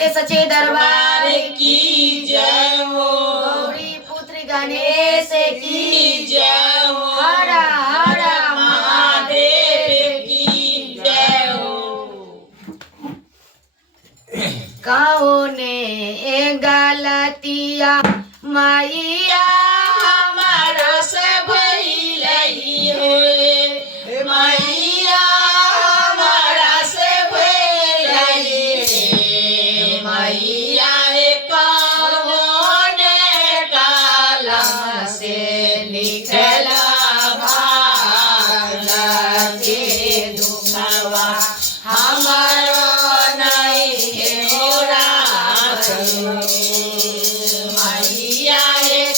बोले सच्चे दरबार की जय हो। गौरी पुत्र गणेश की जय हो। हर हर महादेव की जय हो। कौने गलतिया मैया हमारा से भइलई होए मैया हमारा से भइलई रे मैया कौने कलम से लिखला भाला के दुखवा हमारो नहीं होरा मैया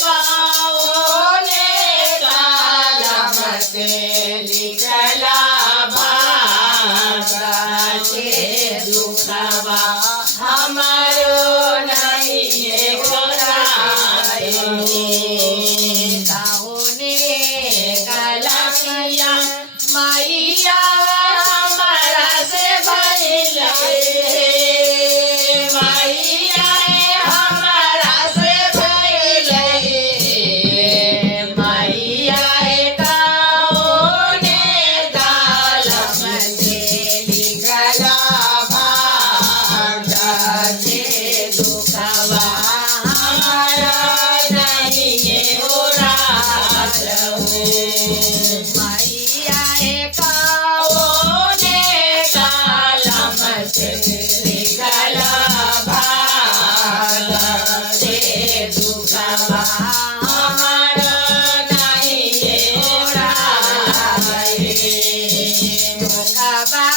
कौने कलम से लिखला भाला के दुखवा हमारो नहीं होरा कौने गलतिया मैया हमारा से भइलई मैया हमारा से भइलई मैया कौने कलम से लिखला भागा के दुखवा हमारा नहीं होरा मैया कौने कलम से लिखला भागा के दुखवा हमारा नहीं होरा कबा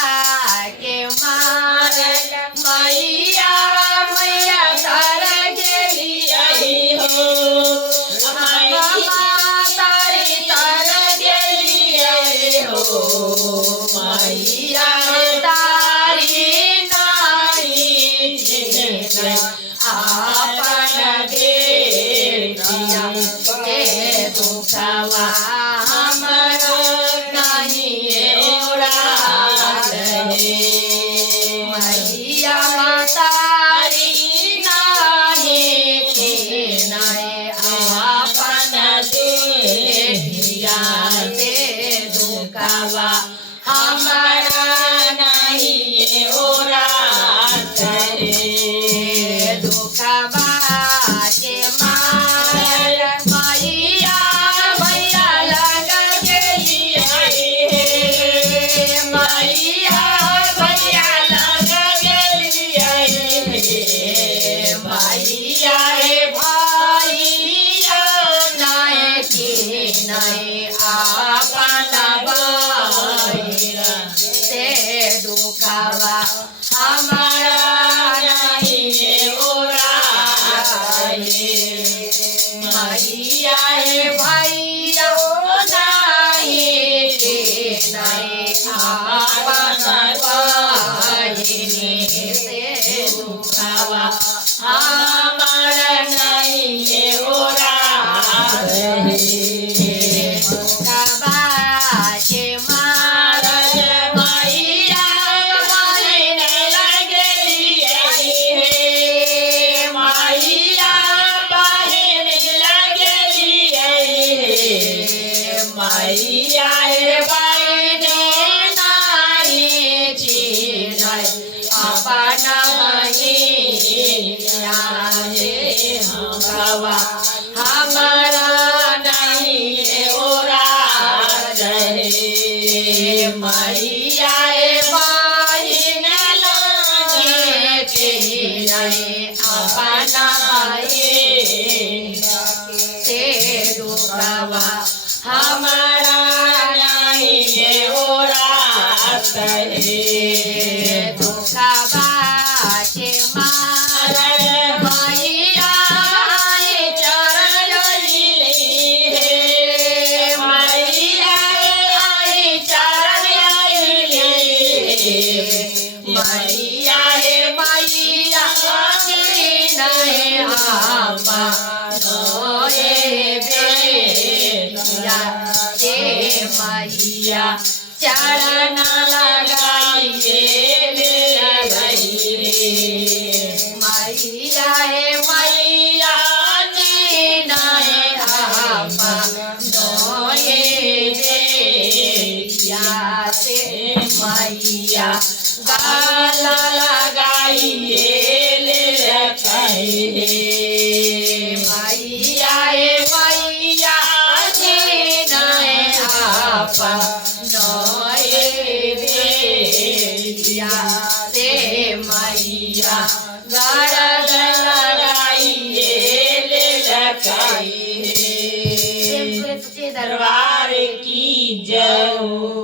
के मार मैया मैया तार गेलियई हो मैया तारी तार गेलियई हो मैया तारी नाई चिन्ह आपन बेटिया के दुखवा हमारा नहीं ओरा मैया तारी नाई चिन्ह आपन बेटिया के दुखवा हमारा नहीं ओरा दुखबा के मार मैया मैया लग गेलियई मैया मैया लग गेलियई मैया भाइया नाय की नाय आपन बाहिर से दुखबा हमारा नहीं ओरा मैया भैया नहीं नहीं आपन बहिनी से दुखवा हमारा नहीं ओरा दुखबा के मार मैया बहिने लगलियई हे मैया बहिने लगलियई हे मैया बहिने नाही चिन्ह अपन बहिनिया हे हमवा हमारा नहीं ओरा मैया बहिन लगे चिन्ह अपन से दुखबा हमारा नहीं ओरा दुखबा के मार मैया चरण मैया चरण मैया मैया नहीं आपा मैया चरण लगाइए ले मैया हे मैया नए आपा नए बेटिया से मैया गाला लगाइए ले रखाए मैया हे मैया नए आपा नए बेटिया से मैया गरज लगाइए ले रखाए दरबार दरबार की जय हो।